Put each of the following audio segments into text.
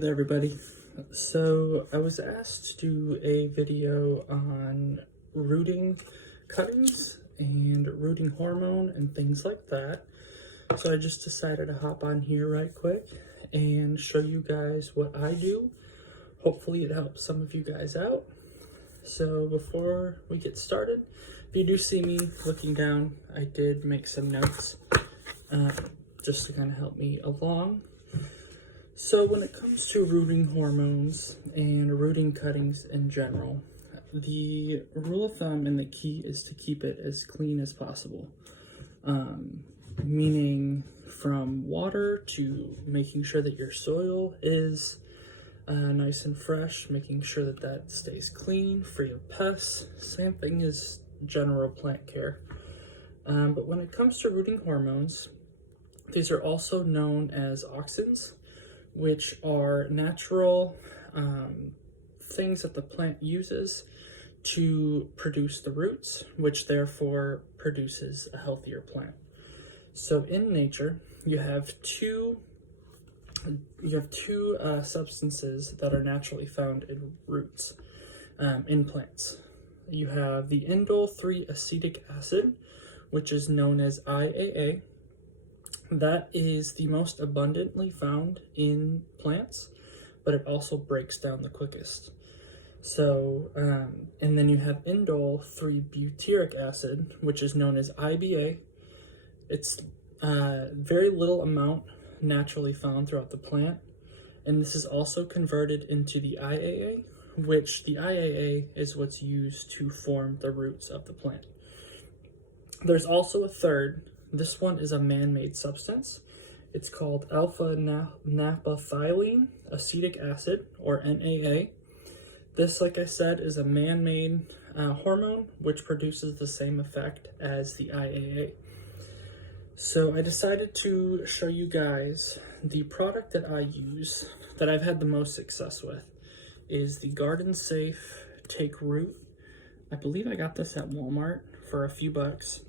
there everybody. So I was asked to do a video on rooting cuttings and rooting hormone and things like that. So I just decided to hop on here right quick and show you guys what I do. Hopefully it helps some of you guys out. So before we get started, if you do see me looking down, I did make some notes just to kind of help me along. So when it comes to rooting hormones and rooting cuttings in general, the rule of thumb and the key is to keep it as clean as possible. Meaning from water to making sure that your soil is nice and fresh, making sure that that stays clean, free of pests. Same thing as general plant care. But when it comes to rooting hormones, these are also known as auxins, which are natural things that the plant uses to produce the roots, which therefore produces a healthier plant. So in nature, you have two substances that are naturally found in roots in plants. You have the indole 3-acetic acid, which is known as IAA. That is the most abundantly found in plants, but it also breaks down the quickest. So, and then you have indole 3-butyric acid, which is known as IBA. It's very little amount naturally found throughout the plant, and this is also converted into the IAA, which the IAA is what's used to form the roots of the plant. There's also a third. This one is a man-made substance. It's called alpha-naphthalene acetic acid, or NAA. This, like I said, is a man-made hormone which produces the same effect as the IAA. So I decided to show you guys the product that I use, that I've had the most success with, is the Garden Safe Take Root. I believe I got this at Walmart for a few bucks.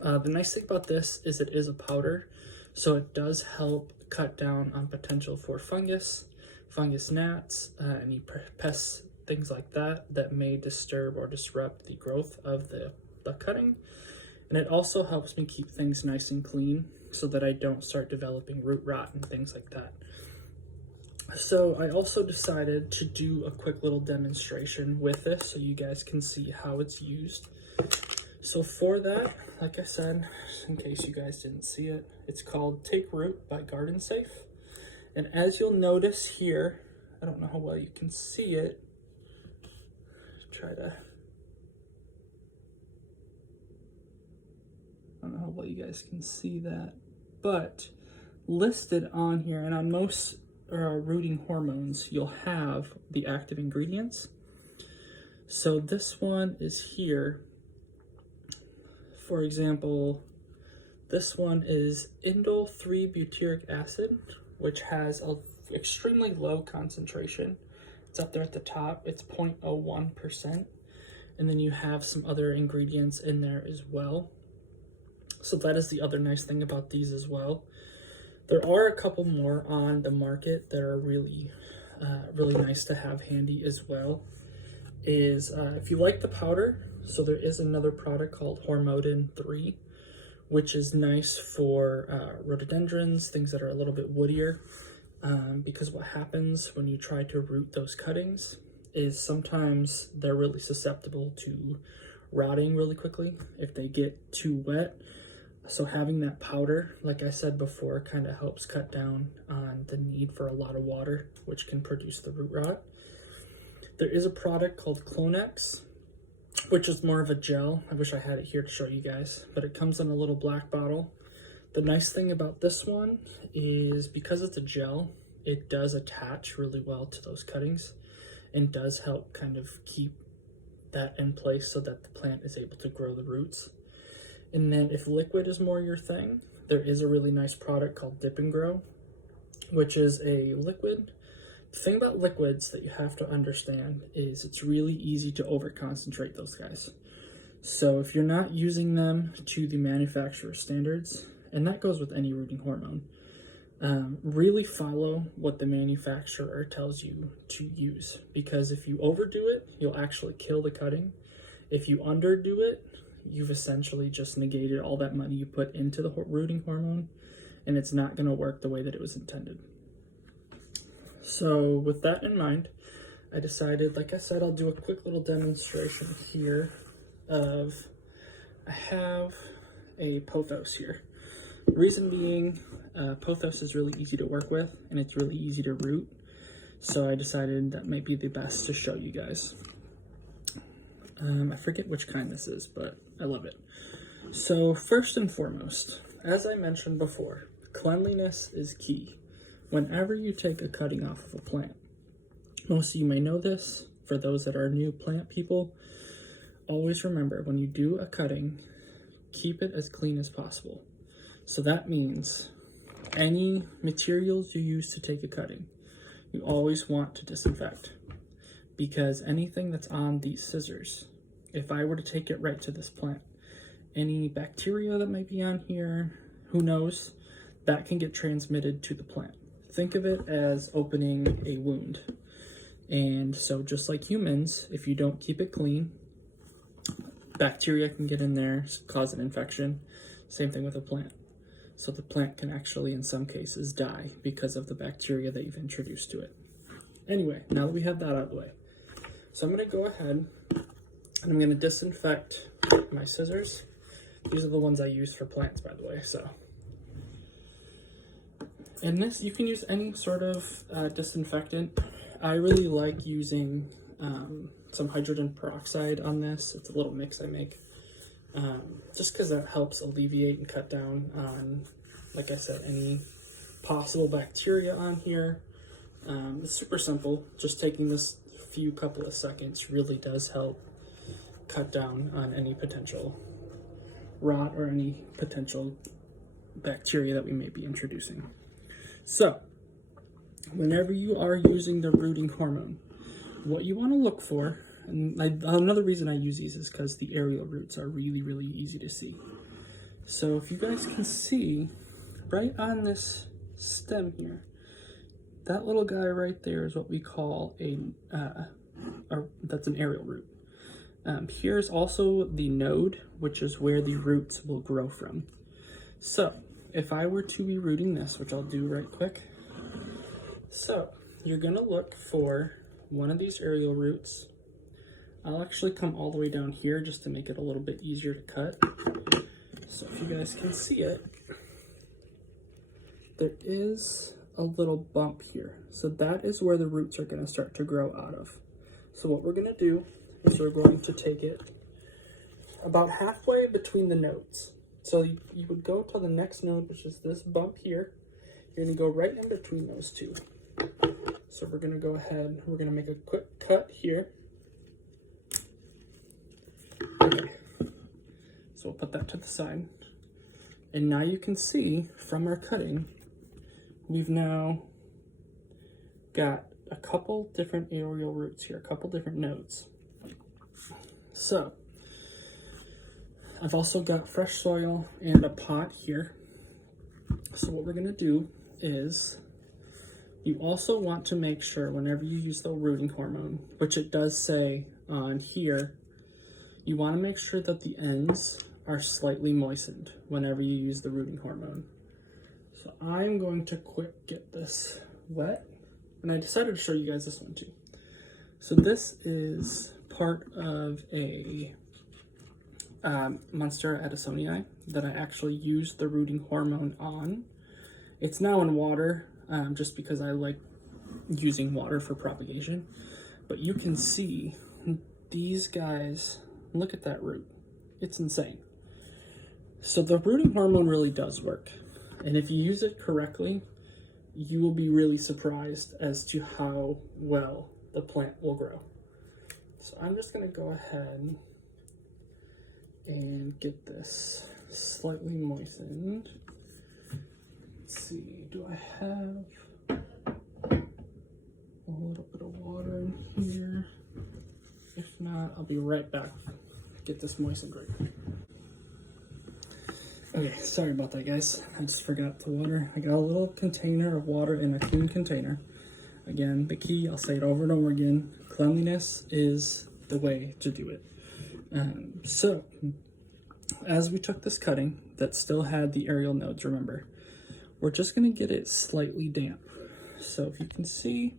The nice thing about this is it is a powder, so it does help cut down on potential for fungus gnats, any pests, things like that may disturb or disrupt the growth of the cutting. And it also helps me keep things nice and clean so that I don't start developing root rot and things like that. So I also decided to do a quick little demonstration with this so you guys can see how it's used. So for that, like I said, in case you guys didn't see it, it's called Take Root by Garden Safe. And as you'll notice here, I don't know how well you can see it. I don't know how well you guys can see that, but listed on here, and on most rooting hormones, you'll have the active ingredients. So this one is here. For example, this one is indole 3-butyric acid, which has an extremely low concentration. It's up there at the top. It's 0.01%. And then you have some other ingredients in there as well. So that is the other nice thing about these as well. There are a couple more on the market that are really nice to have handy as well. If you like the powder, so there is another product called Hormone 3, which is nice for rhododendrons, things that are a little bit woodier, because what happens when you try to root those cuttings is sometimes they're really susceptible to rotting really quickly if they get too wet. So having that powder, like I said before, kind of helps cut down on the need for a lot of water, which can produce the root rot. There is a product called Clonex, which is more of a gel. I wish I had it here to show you guys, but it comes in a little black bottle. The nice thing about this one is because it's a gel, it does attach really well to those cuttings and does help kind of keep that in place so that the plant is able to grow the roots. And then if liquid is more your thing, there is a really nice product called Dip and Grow, which is a liquid. The thing about liquids that you have to understand is it's really easy to over-concentrate those guys. So if you're not using them to the manufacturer's standards, and that goes with any rooting hormone, Really follow what the manufacturer tells you to use, because if you overdo it, you'll actually kill the cutting. If you underdo it, you've essentially just negated all that money you put into the rooting hormone, and it's not going to work the way that it was intended. So with that in mind, I decided, like I said, I'll do a quick little demonstration here of, I have a pothos here. Reason being, pothos is really easy to work with and it's really easy to root. So I decided that might be the best to show you guys. I forget which kind this is, but I love it. So first and foremost, as I mentioned before, cleanliness is key. Whenever you take a cutting off of a plant, most of you may know this. For those that are new plant people, always remember, when you do a cutting, keep it as clean as possible. So that means any materials you use to take a cutting, you always want to disinfect, because anything that's on these scissors, if I were to take it right to this plant, any bacteria that might be on here, who knows, that can get transmitted to the plant. Think of it as opening a wound. And so just like humans, if you don't keep it clean, bacteria can get in there, cause an infection. Same thing with a plant. So the plant can actually, in some cases, die because of the bacteria that you've introduced to it. Anyway, now that we have that out of the way, so I'm going to go ahead and I'm going to disinfect my scissors. These are the ones I use for plants, by the way. So, and this, you can use any sort of disinfectant. I really like using some hydrogen peroxide on this. It's a little mix I make. Just because that helps alleviate and cut down on, like I said, any possible bacteria on here. It's super simple. Just taking this few couple of seconds really does help cut down on any potential rot or any potential bacteria that we may be introducing. So, whenever you are using the rooting hormone, what you want to look for, and another reason I use these is because the aerial roots are really, really easy to see. So if you guys can see, right on this stem here, that little guy right there is what we call that's an aerial root. Here's also the node, which is where the roots will grow from. So if I were to be rooting this, which I'll do right quick. So you're gonna look for one of these aerial roots. I'll actually come all the way down here just to make it a little bit easier to cut. So if you guys can see it, there is a little bump here. So that is where the roots are going to start to grow out of. So what we're going to do is we're going to take it about halfway between the nodes. So you would go to the next node, which is this bump here. You're going to go right in between those two. So we're going to go ahead, we're going to make a quick cut here. Okay, so we'll put that to the side. And now you can see from our cutting, we've now got a couple different aerial roots here, a couple different nodes. So I've also got fresh soil and a pot here. So what we're gonna do is, you also want to make sure whenever you use the rooting hormone, which it does say on here, you want to make sure that the ends are slightly moistened whenever you use the rooting hormone. So I'm going to quick get this wet, and I decided to show you guys this one too. So this is part of a Monstera addisonii that I actually used the rooting hormone on. It's now in water, just because I like using water for propagation. But you can see these guys, look at that root. It's insane. So the rooting hormone really does work. And if you use it correctly, you will be really surprised as to how well the plant will grow. So I'm just gonna go ahead and get this slightly moistened. Let's see, do I have a little bit of water in here? If not, I'll be right back. Get this moistened right quick. Okay, sorry about that, guys. I just forgot the water. I got a little container of water in a clean container. Again, the key, I'll say it over and over again, cleanliness is the way to do it. So, as we took this cutting that still had the aerial nodes, remember, we're just going to get it slightly damp. So if you can see,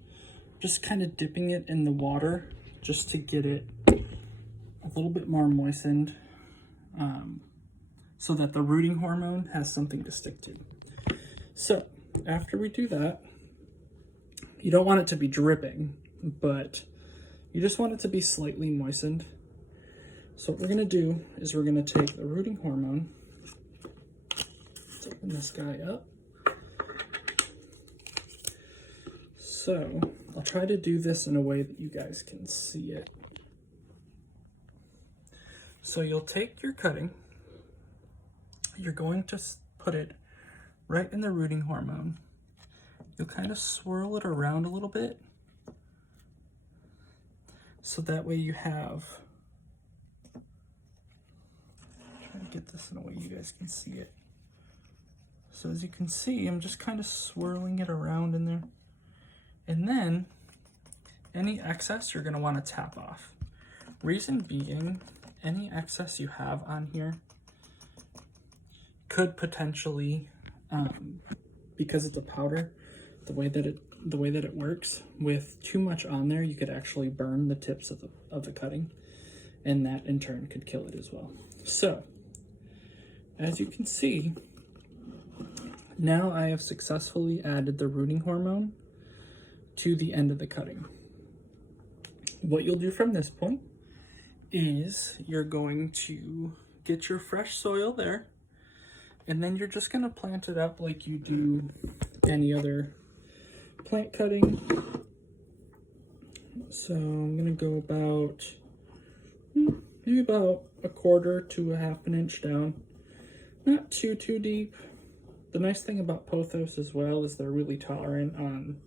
just kind of dipping it in the water just to get it a little bit more moistened, so that the rooting hormone has something to stick to. So after we do that, you don't want it to be dripping, but you just want it to be slightly moistened. So what we're gonna do is we're gonna take the rooting hormone, let's open this guy up. So I'll try to do this in a way that you guys can see it. So you'll take your cutting, you're going to put it right in the rooting hormone. You'll kind of swirl it around a little bit, so that way you have, try to get this in a way you guys can see it. So as you can see, I'm just kind of swirling it around in there. And then any excess you're going to want to tap off. Reason being, any excess you have on here could potentially, because it's a powder, the way that it works, with too much on there, you could actually burn the tips of the cutting, and that in turn could kill it as well. So, as you can see, now I have successfully added the rooting hormone to the end of the cutting. What you'll do from this point is you're going to get your fresh soil there, and then you're just going to plant it up like you do any other plant cutting. So I'm going to go about, maybe about a quarter to a half an inch down. Not too deep. The nice thing about pothos as well is they're really tolerant on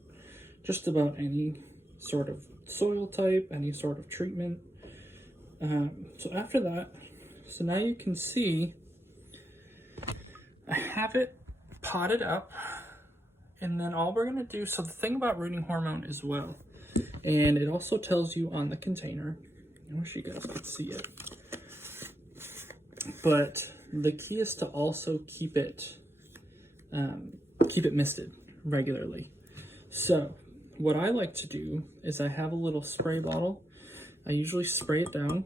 just about any sort of soil type, any sort of treatment. So after that, so now you can see I have it potted up, and then all we're gonna do, so the thing about rooting hormone as well, and it also tells you on the container, I wish you guys could see it, but the key is to also keep it misted regularly. So what I like to do is I have a little spray bottle. I usually spray it down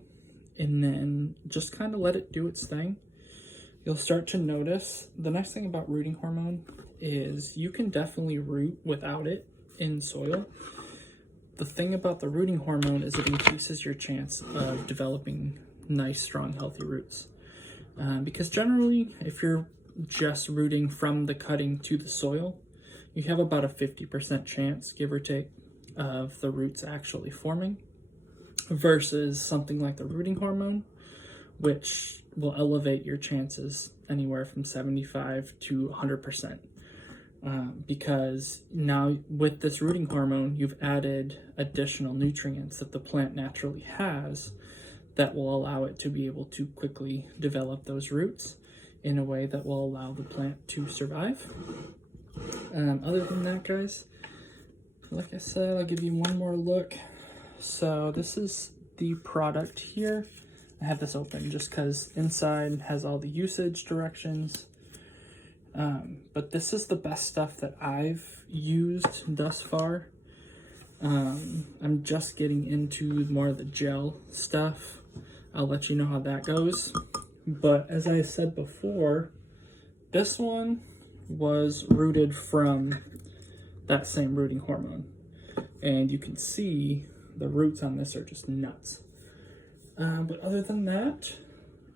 and then just kind of let it do its thing. You'll start to notice, the nice thing about rooting hormone is you can definitely root without it in soil. The thing about the rooting hormone is it increases your chance of developing nice, strong, healthy roots. Because generally, if you're just rooting from the cutting to the soil, you have about a 50% chance, give or take, of the roots actually forming, versus something like the rooting hormone, which will elevate your chances anywhere from 75 to 100%. Because now with this rooting hormone, you've added additional nutrients that the plant naturally has that will allow it to be able to quickly develop those roots in a way that will allow the plant to survive. Other than that, guys, like I said, I'll give you one more look. So this is the product here. I have this open just because inside has all the usage directions. But this is the best stuff that I've used thus far. I'm just getting into more of the gel stuff. I'll let you know how that goes. But as I said before, this one was rooted from that same rooting hormone. And you can see the roots on this are just nuts. But other than that,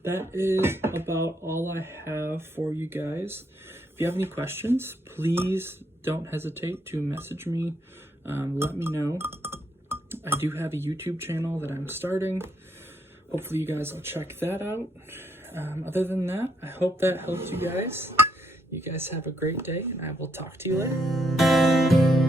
that is about all I have for you guys. If you have any questions, please don't hesitate to message me. Let me know. I do have a YouTube channel that I'm starting. Hopefully you guys will check that out. Other than that, I hope that helped you guys. You guys have a great day, and I will talk to you later.